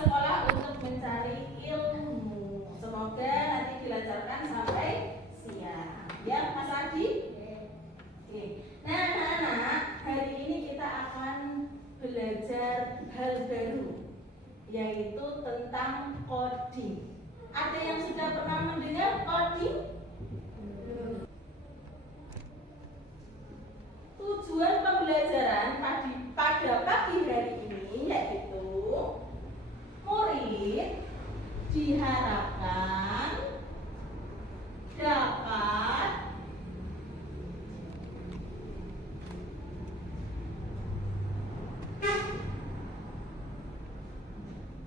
sekolah untuk mencari ilmu. Semoga nanti dilancarkan sampai siang. Ya, Mas Adi? Oke. Nah, anak-anak, hari ini kita akan belajar hal baru, yaitu tentang coding. Ada yang sudah pernah mendengar coding? Tujuan pembelajaran pada pagi hari ini yaitu murid diharapkan dapat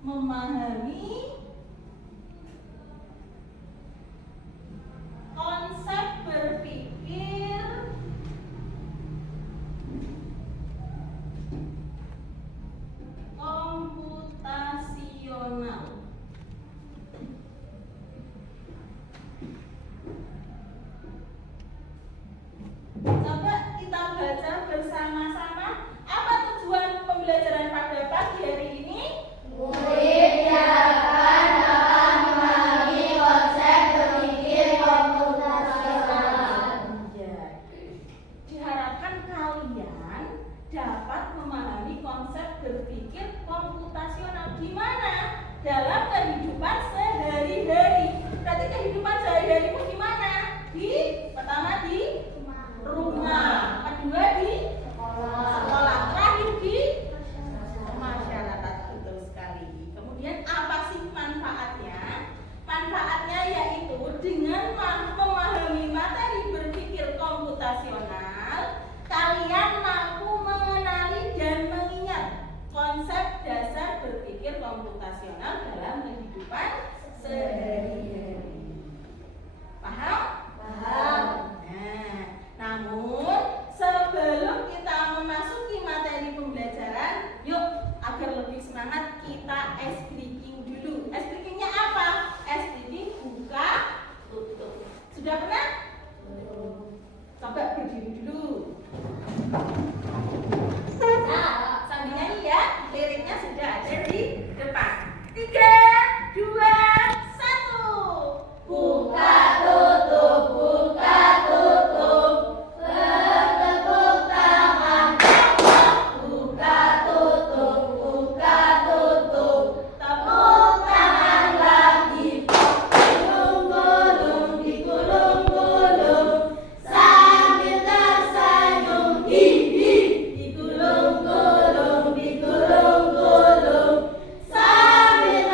memahami konsep berpikir komputasional. Coba kita baca bersama-sama. Apa tujuan pembelajaran pada pagi hari ini? Murid diharapkan dapat memahami konsep berpikir komputasional. Ya. Diharapkan kalian dapat memahami konsep berpikir komputasional. Di mana? Dalam kehidupan sehari-hari. Berarti kehidupan sehari-harimu di mana? Pertama di rumah, kedua di sekolah, terakhir di masyarakat. Betul sekali. Kemudian apa sih manfaatnya? Manfaatnya yaitu dengan memahami materi berpikir komputasional, kalian mampu mengenali dan mengingat konsep dasar berpikir komputasional dalam kehidupan sehari-hari. Paham? Paham. Nah, namun sebelum kita memasuki materi pembelajaran, yuk agar lebih semangat kita ice breaking dulu. Ice breakingnya apa? Ice breaking buka tutup. Sudah pernah? Coba berdiri dulu. Nah, sambil nyanyi ya. Liriknya sudah ada di depan. 3, 2, 1. Buka tutup, buka tutup, bertepuk tangan. Buka tutup, buka tutup, tepuk tangan lagi. Gulung-gulung, digulung-gulung, sambil tersenyum. Digulung-gulung, digulung-gulung, sambil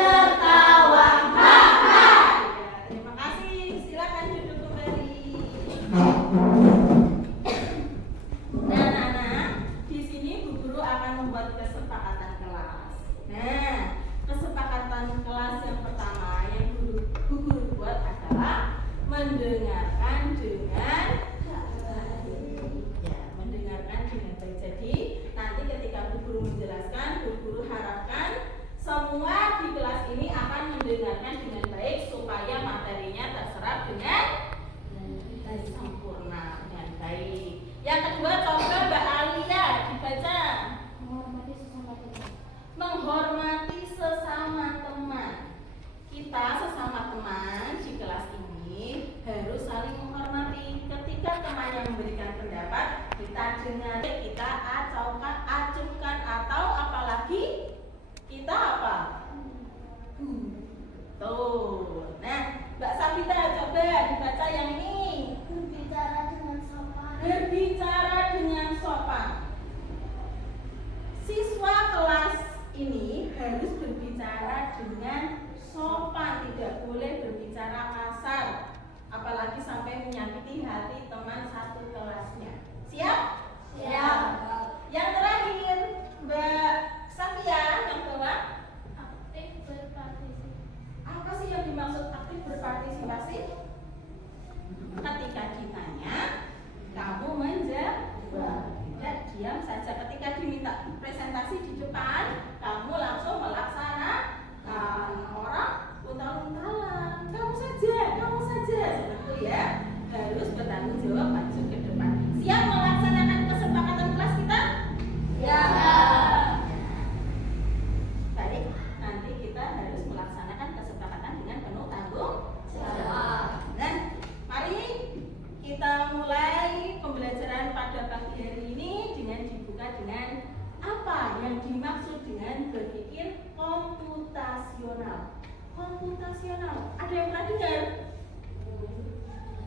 komputasional. Komputasional, ada yang pernah dengar?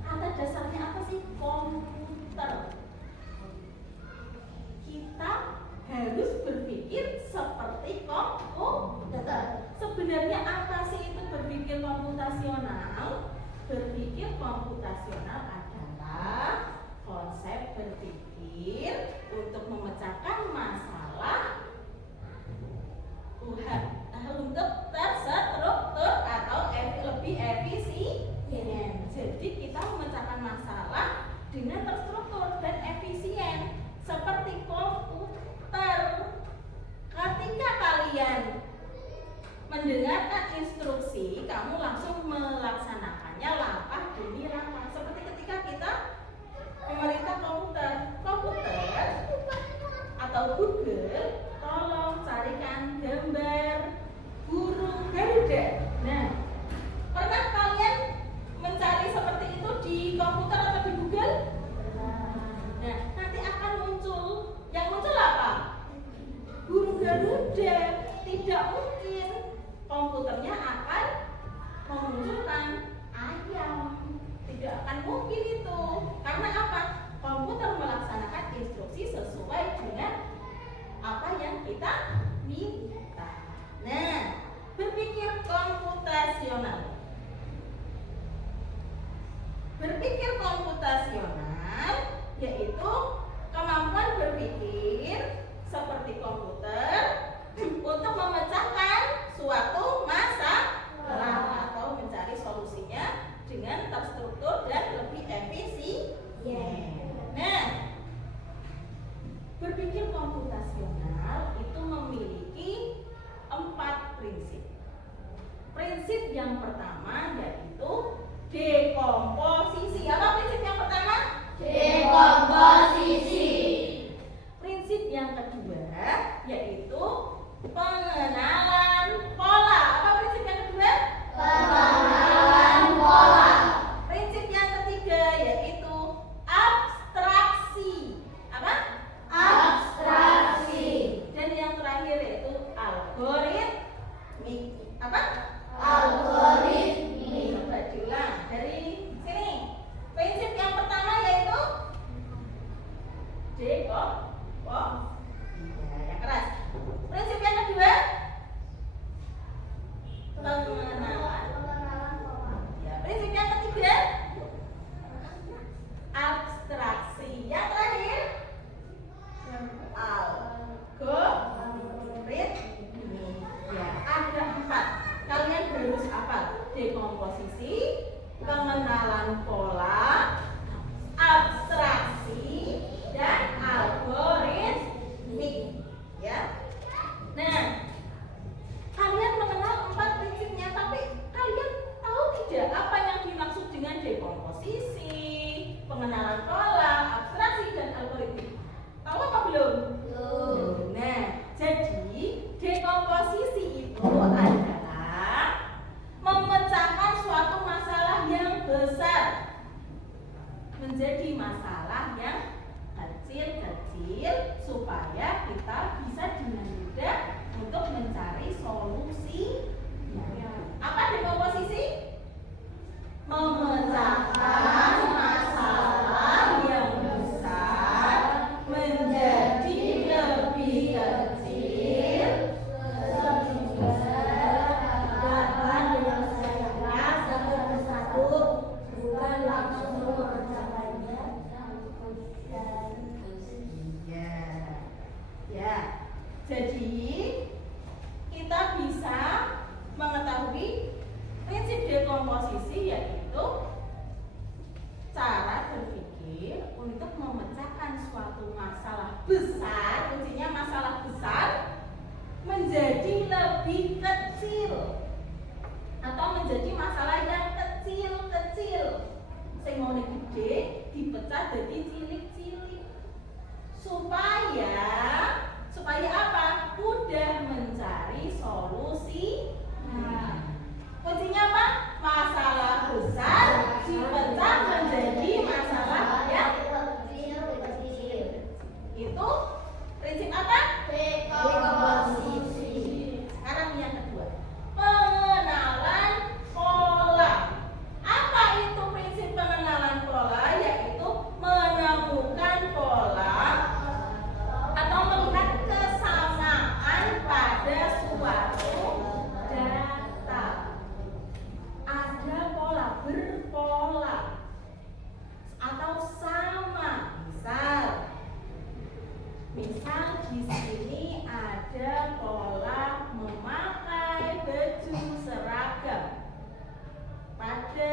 Kata dasarnya apa sih komputer? Kita harus berpikir seperti komputer. Sebenarnya apa sih itu berpikir komputasional? Berpikir komputasional adalah konsep berpikir untuk memecahkan masalah untuk terstruktur atau lebih efisien. Jadi kita memecahkan masalah dengan terstruktur dan efisien seperti komputer. Ketika kalian mendengarkan instruksi, kamu langsung melaksanakannya langkah demi langkah. Seperti ketika kita memerintah komputer atau Google, tolong carikan gambar burung Garuda. Nah, pernah kalian mencari seperti itu di komputer atau di Google? Nah, nanti akan muncul. Yang muncul apa? Burung Garuda. Tidak mungkin komputernya akan memunculkan ayam. Tidak akan mungkin itu. Karena apa? Komputer melaksanakan instruksi sesuai dengan apa yang kita minta. Nah, berpikir komputasional. Berpikir komputasional yaitu kemampuan berpikir seperti komputer untuk memecahkan suatu masalah atau mencari solusinya dengan terstruktur dan lebih efisien. Nah, berpikir komputasional itu memiliki 4 prinsip. Prinsip yang pertama yaitu dekomposisi. Apa prinsip yang pertama? Dekomposisi. Prinsip yang kedua yaitu pengenalan pola. Apa prinsip yang kedua? Pengenalan pola. Prinsip yang ketiga yaitu abstraksi. Apa? Abstraksi. Dan yang terakhir yaitu algoritmik. Apa? Algoritmik. Coba diulang dari sini. Prinsip yang pertama yaitu yang keras. Prinsip yang kedua pengenalan. Ya, prinsip yang ketiga abstraksi. Yang terakhir algoritmik. Ya, ada 4. Kalian harus hafal: dekomposisi, pengenalan pola, abstraksi, dan algoritmik. Ya. Nah, kalian mengenal 4 prinsipnya, tapi kalian tahu tidak apa yang dimaksud dengan dekomposisi, pengenalan pola, abstraksi, dan algoritmik? Tahu apa belum? Belum. Nah, jadi dekomposisi itu adalah memecahkan suatu masalah yang besar baju seragam pada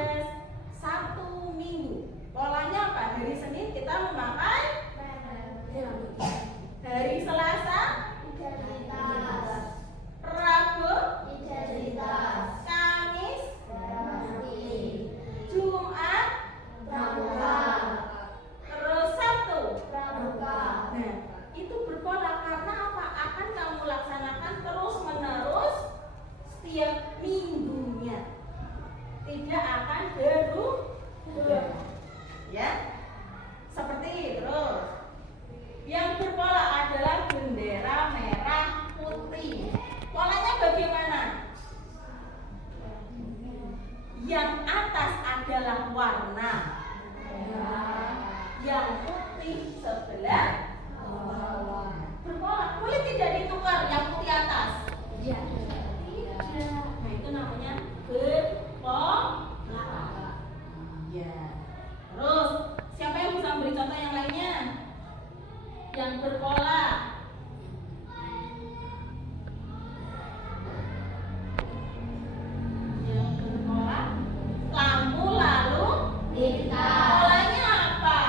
Sabtu Minggu. Polanya apa? Hari Senin kita memakai, hari Selasa, Rabu, Kamis, Jumat, terus Sabtu. Nah, itu berpola karena apa? Akan kamu laksanakan terus menerus setiap minggunya. Tidak akan berubah. Ya. Seperti terus. Yang berpola adalah bendera merah putih. Polanya bagaimana? Yang atas adalah warna yang putih sebelah berpola. Boleh tidak ditukar yang putih atas? Tidak. Nah, itu namanya berpola. Ya. Terus, siapa yang bisa memberi contoh yang lainnya? Yang berpola. Yang berpola. Lampu lalu lintas. Polanya apa?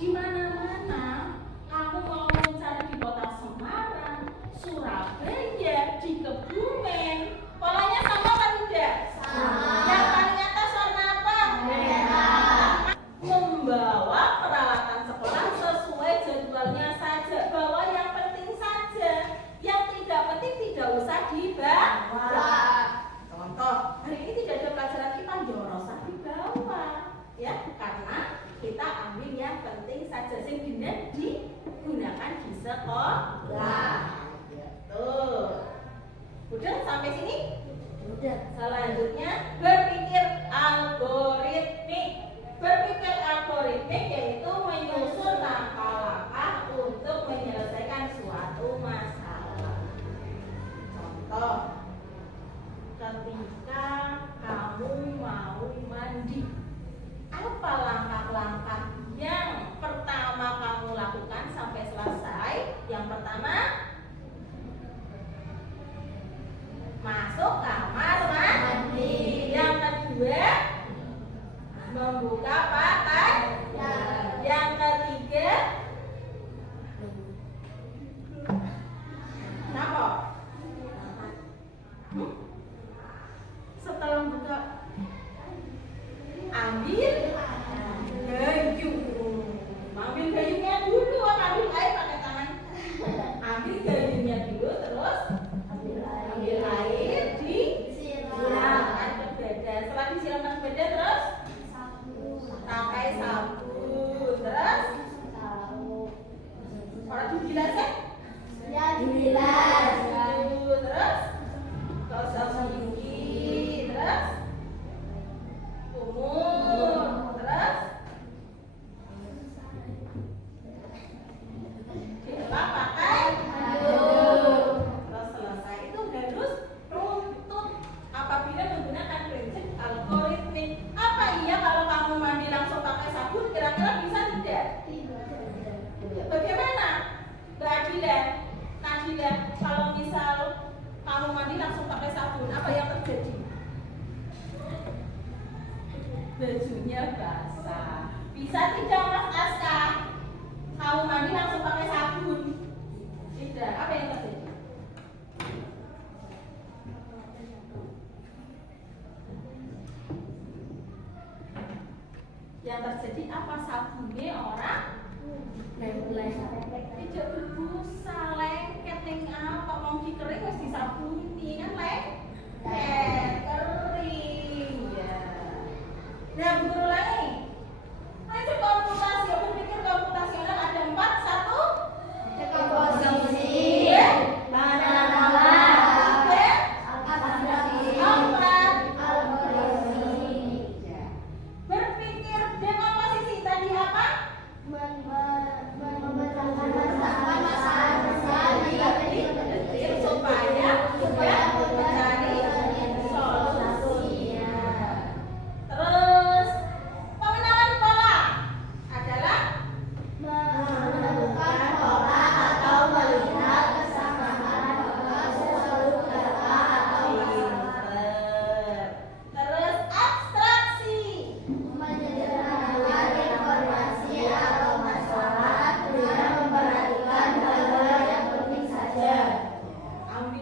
Di mana-mana kamu mau mencari di kota Semarang, Surabaya, di Kebumen, polanya sama apa tidak? Yang paling atas warna apa? Membawa peralatan sekolah sesuai jadwalnya saja. Bawa yang penting saja. Yang tidak penting tidak usah dibawa. Contoh, hari ini tidak ada pelajaran IPA, jangan usah dibawa. Ya, karena kita ambil yang penting saja sehingga digunakan di sekolah. Tuh. Udah sampai sini? Udah. Selanjutnya berpikir algoritmik. Berpikir algoritmik yaitu menyusun langkah-langkah untuk menyelesaikan suatu masalah. Contoh, ketika kamu mau mandi, apa langkah-langkah yang pertama kamu lakukan sampai selesai? Yang pertama, masuk kamar mandi. Yang kedua, membuka pakaian. Yang ketiga, kenapa? Setelah membuka, ambil gayung. Ambil gayungnya dulu, ambil air pakai tangan. Ambil gayungnya dulu, terus ambil air, disiramkan ke badan. Setelah disiramkan ke badan, terus pakai sabun. Terus orang dibilas ya? Ya, dibilas. Terus gosok gigi. Terus kumur. Terus dilap pakai gayung. Terus selesai. Itu harus runtut apabila menggunakan prinsip algoritmik. Apa iya kalau kamu mandi langsung pakai sabun kira-kira bisa tidak? Bagaimana? Mbak Adila, kalau misal kamu mandi langsung pakai sabun, apa yang terjadi? Bajunya basah. Bisa tidak Mas Aska? Kamu mandi langsung pakai sabun? Tidak. Apa yang terjadi? Yang terjadi apa? Sabunnya orang tidak berbusa, lengket yang apa? Mau dikering harus disabuni kan lengket, kering ya. Nah, guru lagi. Ayo komputasi, aku pikir komputasional ada 4, 1 Komposisi, mana-mana, 3 algoritmi. Berpikir dengan posisi tadi apa? memecahkan masalah.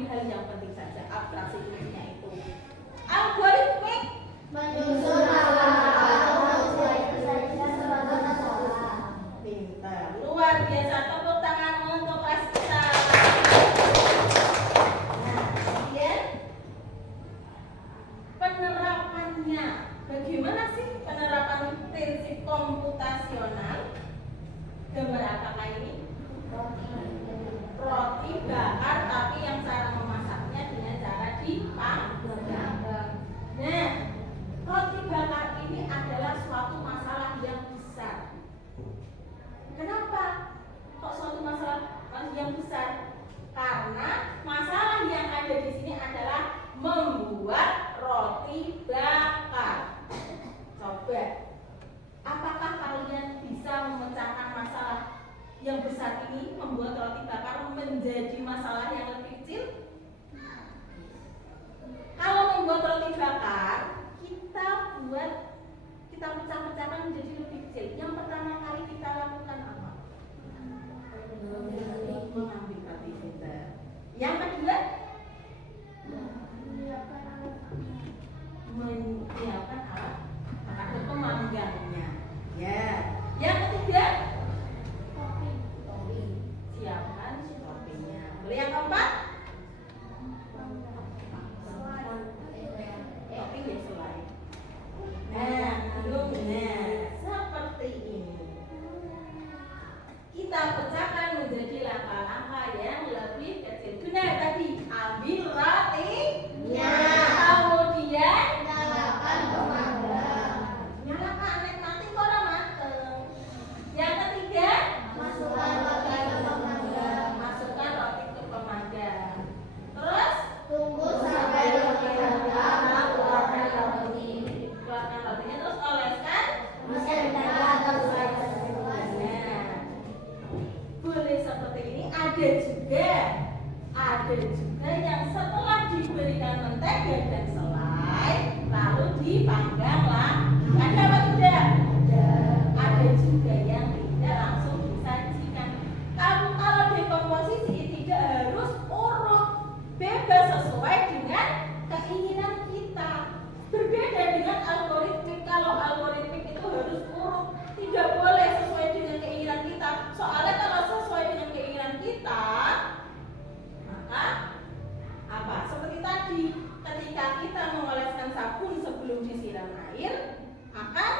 hal yang penting saja. Abstraksi intinya itu algoritmik Menyusun langkah-langkah sesuai kesajian sebagai masalah. pintar, luar biasa. Tepuk tangan untuk kelas kita. Nah, kemudian penerapannya. Bagaimana sih penerapan prinsip komputasional? Gambar apakah ini? Roti bakar, tapi yang cara memasaknya dengan cara dipanggang. Nah, roti bakar ini adalah suatu masalah yang besar. Kenapa? Kok suatu masalah yang besar? Karena masalah yang ada di sini adalah membuat roti bakar. Coba, apakah kalian bisa memecahkan masalah yang besar ini, membuat roti bakar menjadi masalah yang lebih kecil? Kalau membuat roti bakar, kita pecah-pecahkan menjadi lebih kecil. Yang pertama kali kita lakukan apa? Mengambil roti kita. Yang kedua, menyiapkan alat atau pemanggangnya. Ya. Yang ketiga, siapkan toppingnya. Lalu yang keempat, topping ya selai. Nah, belumnya seperti ini. Kita pecahkan menjadi langkah-langkah yang lebih kecil. Benar tadi, ambil rotinya. Kemudian Nyalakan pemanggang. nyalakan nanti orang mateng. Yang ketiga, Masukkan roti ke pemanggang. masukkan roti ke pemanggang. Terus Tunggu sampai roti hangat, keluarkan roti. keluarkan rotinya, terus oleskan Mesin tenaga atau Nah, boleh seperti ini. Ada juga yang setelah diberikan mentega dan selai lalu dipanggang lagi. Ada apa tidak? Ada juga yang tidak langsung disajikan. Kamu kalau dekomposisi tidak harus urut, bebas sesuai dengan keinginan kita. Berbeda dengan algoritmik. Kalau algoritmik itu harus urut, tidak boleh sesuai dengan keinginan kita. Soalnya kalau sesuai dengan keinginan kita, maka apa? Seperti tadi, ketika kita mengoleskan sabun sebelum disiram air, akan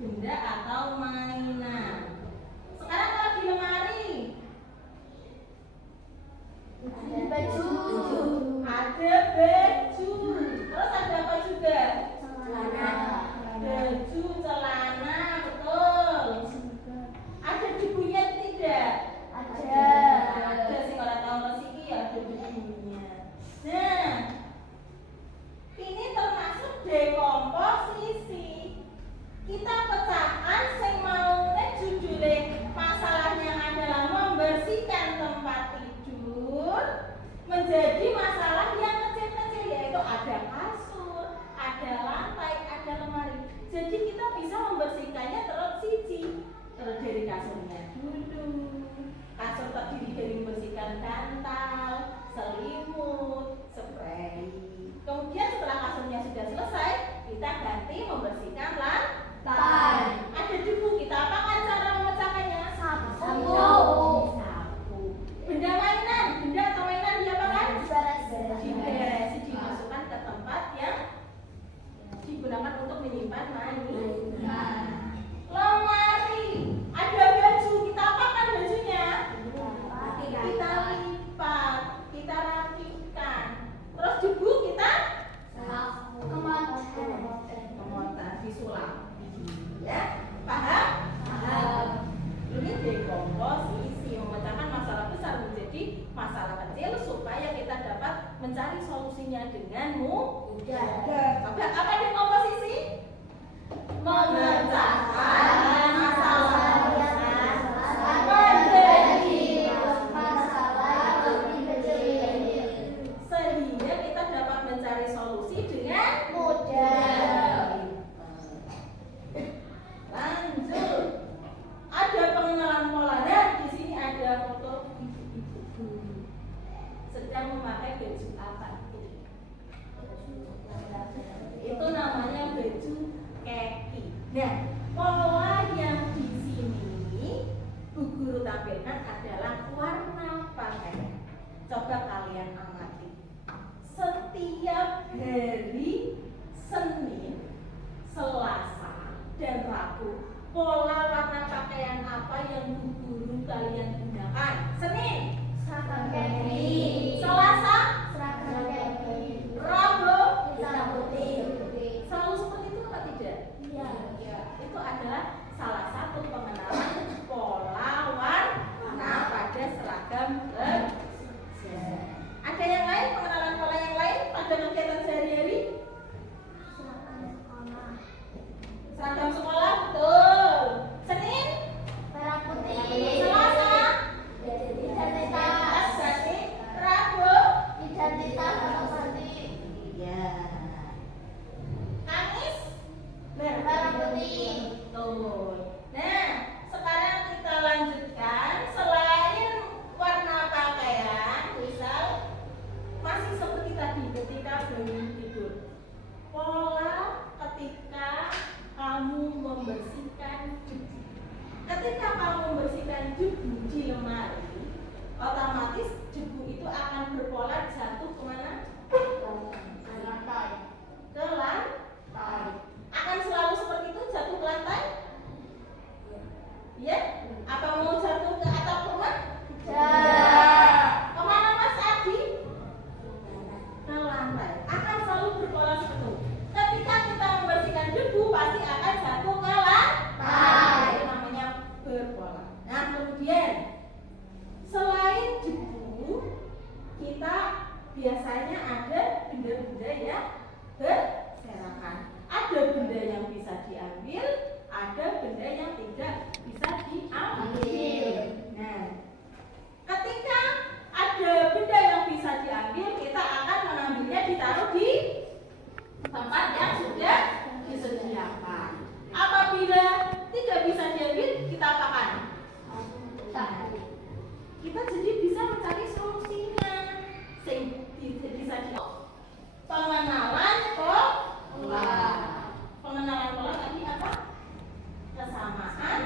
benda atau mainan. Sekarang kalau di lemari Ada baju. ada baju. Terus ada apa juga? Celana. Baju, celana, betul. Ada bukunya tidak? Ada. Ada sih kalau tahun resiki ya ada bukunya. Nah, ini termasuk dekomposisi. Kita pecahkan sing maune judule masalahnya adalah membersihkan tempat tidur menjadi masalah yang kecil-kecil, yaitu ada kasur, ada lantai, ada lemari. Jadi kita bisa membersihkannya terus siji. Terus dari kasurnya dulu. Kasur terdiri dari membersihkan bantal, selimut, spray. Kemudian setelah kasurnya sudah selesai, kita ganti membersihkan lantai. Ada debu, kita apakan cara memecahkannya? Sapu. Sapu. Benda mainan, benda atau mainan diapakan? Diberesi, dimasukkan ke tempat yang digunakan untuk menyimpan mainan. Lemari, ada baju, kita apakan bajunya? Kita lipat, kita rapikan. Terus debu kita kemotan, disulap. Ya, paham? Ini dekomposisi, memecahkan masalah besar menjadi masalah kecil supaya kita dapat mencari solusinya dengan mudah. Apa dekomposisi? Memecahkan masalah besar menjadi sehingga kita dapat mencari solusi dengan mudah. Lanjut. Ada pengenalan pola. Nah, di sini ada foto ibu-ibu sedang memakai baju apa? Itu namanya baju kaki. Nah, pola yang di sini Bu Guru tampilkan adalah warna pakaian. Coba kalian amati. Setiap hari Senin, Selasa, dan Rabu, pola warna pakaian apa yang Bu Guru kalian gunakan? Senin, Seragam kaki. Selasa, Seragam kaki. Rabu, Hitam putih. selalu seperti itu apa tidak? Iya. Itu adalah salah satu pengenalan pola warna pada seragam kerja. Ada yang lain, pengenalan pola yang lain pada kegiatan sehari-hari? Seragam sekolah, betul. Senin, Merah putih. Selasa, Identitas. berarti Rabu, Identitas atau sandi. iya. Kamis, Merah putih. betul. Nah, sekarang kita lanjutkan. Selain warna pakaian, misal masih seperti tadi ketika bangun tidur. Pola ketika kamu membersihkan debu. Ketika kamu membersihkan debu di lemari, otomatis debu itu akan berpola jatuh kemana? Lantai. Ke lantai. Akan selalu seperti itu, jatuh ke lantai? Ya? Apa mau jatuh ke atap rumah? Tidak. Kemana Mas Adi? Ke lantai. Akan selalu berpola seperti itu. Ketika kita membersihkan debu, pasti akan jatuh ke lantai. Itu namanya berpola. Nah, kemudian selain debu, kita biasanya ada benda-benda yang berserakan. Ada benda yang bisa diambil, ada benda yang tidak bisa diambil. Nah, ketika ada benda yang bisa diambil, kita akan mengambilnya ditaruh di tempat yang sudah disediakan. Apabila tidak bisa diambil, kita apakan? Kita jadi bisa mencari solusinya. Bisa pengenalan pola. Pengenalan pola tadi apa? Kesamaan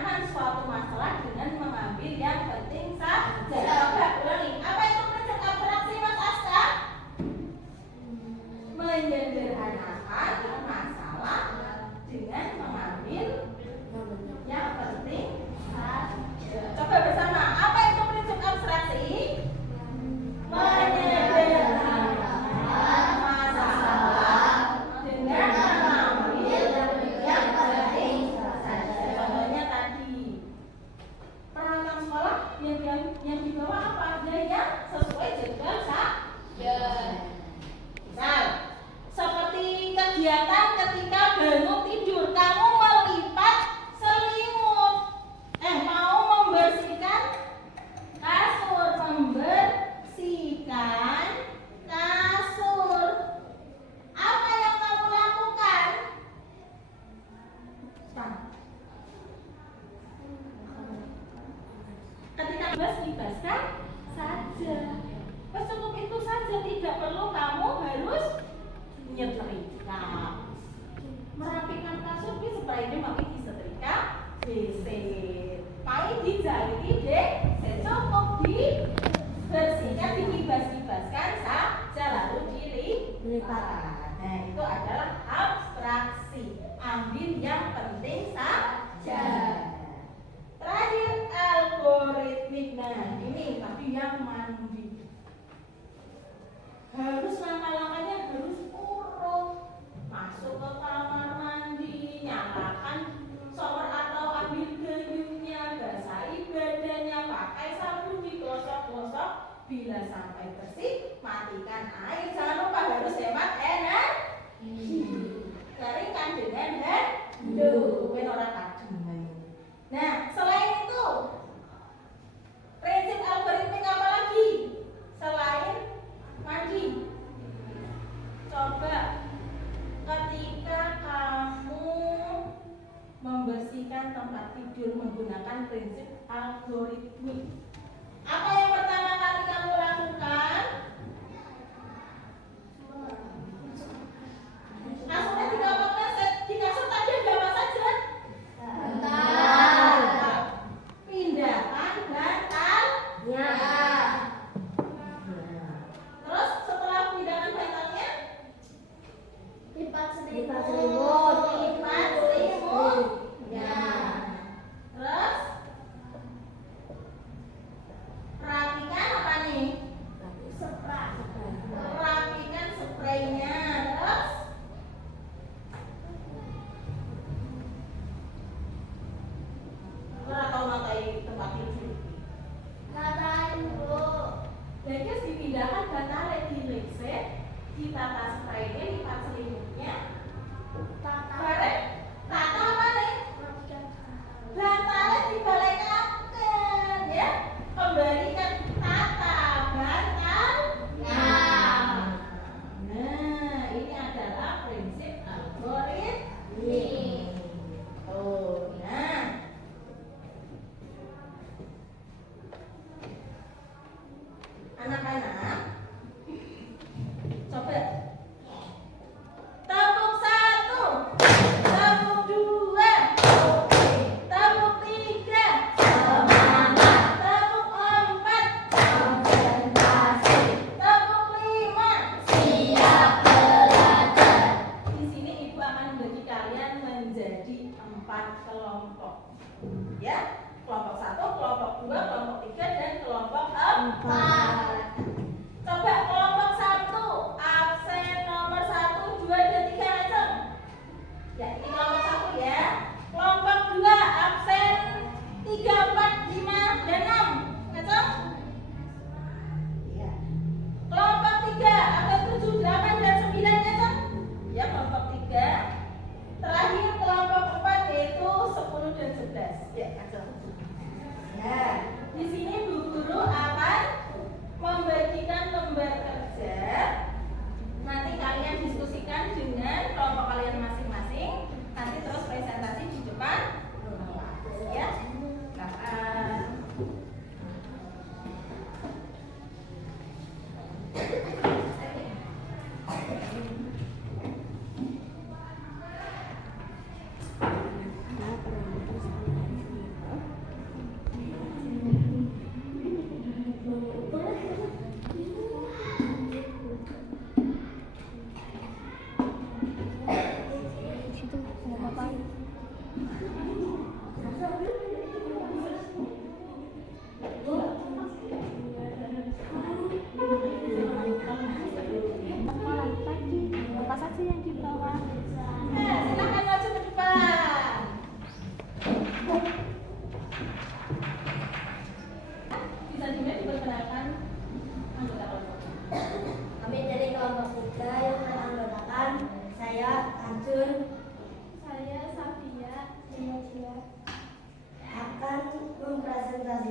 penanganan suatu masalah dengan mengambil yang penting saja. Coba ulangi. Apa itu prinsip abstraksi, Mas Aska? Menyederhanakan masalah dengan mengambil yang penting saja. Coba bersama. Apa itu prinsip abstraksi? Menyederhanakan masalah dengan mengambil yang penting saja. Contohnya tadi peralatan sekolah yang dibawa apa? Yang sesuai jadwal saja. Misal seperti kegiatan ketika bangun tidur, kamu melipat selimut, mau membersihkan kasur, apa yang kamu lakukan? Ketika dibaskan saja. Cukup itu saja, tidak perlu kamu harus nyetrika. Merapikan kasur di spraynya makin disetrika, diset. Paling dijahiti deh, cukup dibersihkan, dikibas-kibaskan saja lalu dilipat. Nah, itu adalah abstraksi. Ambil yang penting saja. Terakhir algoritmik. Nah, ini tapi yang mandi. Harus langkah-langkahnya harus urut. Masuk ke kamar mandi, nyalakan shower atau ambil gayungnya, basahi badannya, pakai sabun, digosok-gosok. Bila sampai bersih, matikan air. Jangan lupa harus hemat energi. Keringkan dengan handuk. Ora kadung. Nah, selain itu, prinsip algoritmik apa lagi? Selain mandi. Coba ketika kamu membersihkan tempat tidur menggunakan prinsip algoritmik, apa yang pertama kali kamu lakukan? Langsung di kasur tadi ada apa saja? Pindahkan bantalnya. Terus setelah pindahkan bantalnya, lipat selimut. Ya. Terus rapikan apa nih? Rapikan spraynya. Terus atau matai tempat tidur. Jadi dipindahkan bantalnya, dileset, ditata spraynya, lipat selimutnya. Bareng tata apa nih? Bantalnya dibalekaken ya. Kembalikan tata bantalnya. Nah, ini adalah prinsip algoritmik. Oh, nah. Anak-anak, coba tepuk 1, tepuk 2, tepuk 3, semangat, tepuk 4, konsentrasi, tepuk 5, siap belajar. Di sini ibu akan membagi kalian menjadi 4 kelompok, ya. Kelompok 1, kelompok 2, kelompok 3, dan kelompok 4. Coba kelompok 1, absen nomor 1, 2, dan 3 ngaceng. Ya, ini kelompok 1 ya. Kelompok 2, absen 3, 4, 5, dan 6 ngaceng. Ya. Kelompok 3, absen 7, 8, dan 9 ngaceng. Ya, kelompok 3. Terakhir kelompok 4 yaitu 10 dan 11. Ya, ngaceng. Nah, di sini Bu Guru akan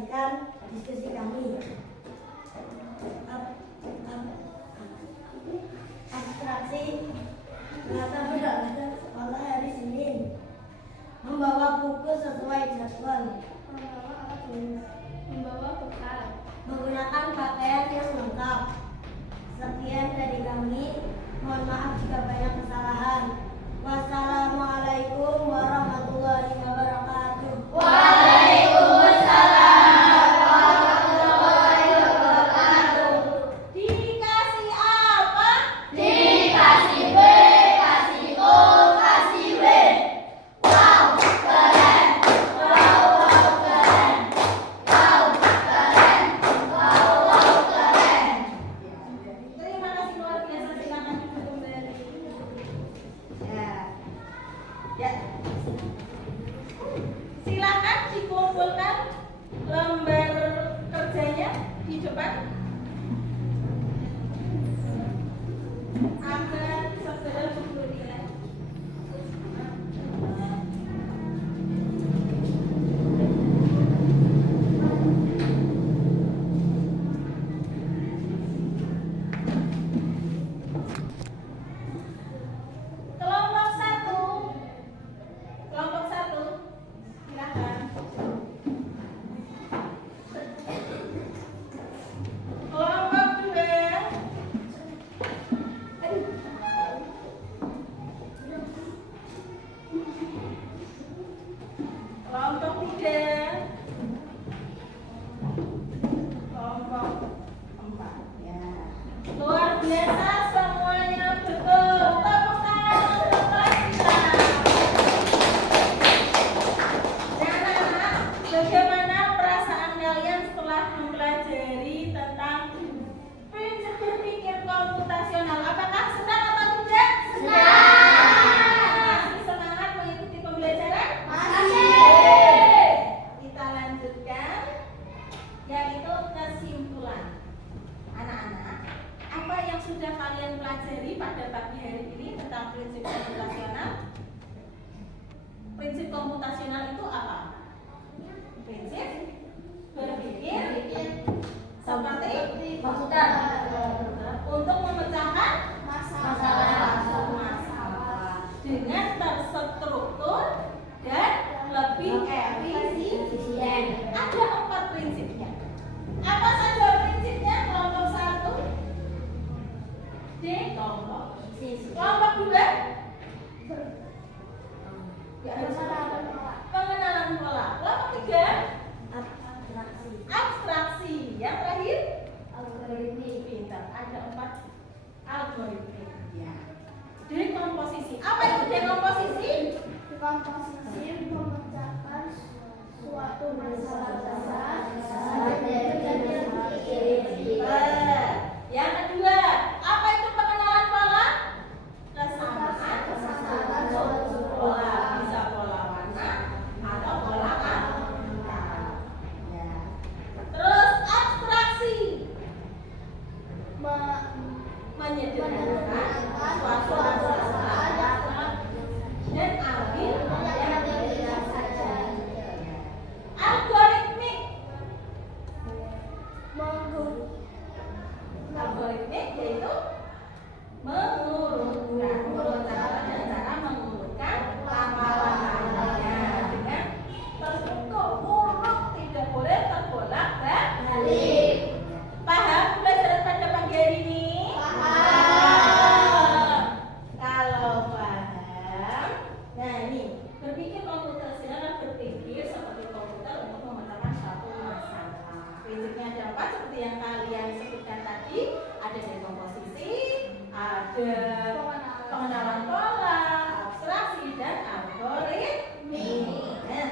menyampaikan diskusi kami. Abstraksi mengapa tidak ada sekolah hari Senin. Membawa buku sesuai jadwal. Membawa bekal. Menggunakan pakaian yang lengkap. Sekian dari kami. Mohon maaf jika banyak kesalahan. Wassalamualaikum warahmatullahi wabarakatuh. Waalaikumsalam warahmatullahi wabarakatuh. Dikasih apa? Dikasih B, kasih O, kasih W. Wow, keren. Wow, wow, keren. Wow, keren. Wow, wow, keren. Terima kasih luar biasa. Silakan duduk kembali. Ya. Silakan dikumpulkan lembar kerjanya di depan. Akan segera diberikan. Kelompok satu, silakan. Kelompok dua, kelompok tiga, kelompok empat. Ya, luar biasa semuanya betul. Tepuk tangan untuk kelas kita. Ya, anak-anak, bagaimana perasaan kalian setelah mempelajari tentang prinsip berpikir komputasional? Apakah senang atau tidak? Masih semangat mengikuti pembelajaran? Kita lanjutkan, yaitu kesimpulan. Anak-anak, apa yang sudah kalian pelajari pada pagi hari ini tentang prinsip komputasional? Prinsip komputasional itu apa? Prinsip berpikir seperti Komputer. untuk memecahkan Masalah. dengan terstruktur dan lebih efisien. Ada 4 prinsipnya. Apa saja prinsipnya? Kelompok 1 D, kelompok 2 ya, pengenalan pola. Kelompok 3 abstraksi. Yang terakhir pintar. Ada 4 algoritma. Ya. Dekomposisi. Apa itu dekomposisi? Komposisi memecahkan suatu masalah besar Yang kedua, apa itu pengenalan pola? Kesamaan suatu pola. Bisa pola warna atau pola angka. Ya. Terus abstraksi, menyederhanakan suatu masalah dan ambil yang saja. Algoritmik, yaitu mengurutkan dan cara mengurutkan langkah-langkahnya dengan terstruktur, urut, tidak boleh terbolak balik. Paham pelajaran pada pagi hari ini? Paham. Kalau paham, nah ini berpikir komputasional, berpikir seperti komputer untuk memecahkan suatu masalah. Prinsipnya ada 4 seperti yang kalian sebutkan tadi. Ada dekomposisi, ada pengenalan pola, abstraksi, dan algoritmik. Nah,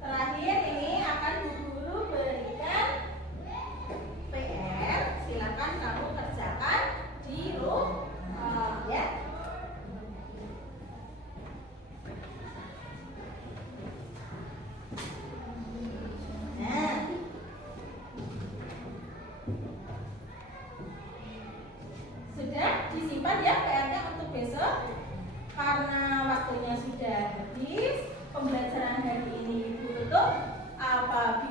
terakhir ini akan Bu Guru berikan PR. Silakan kamu kerjakan di rumah, ya. Nah, sudah disimpan ya PR-nya untuk besok. Karena waktunya sudah habis, pembelajaran hari ini Ibu tutup. Apa apabila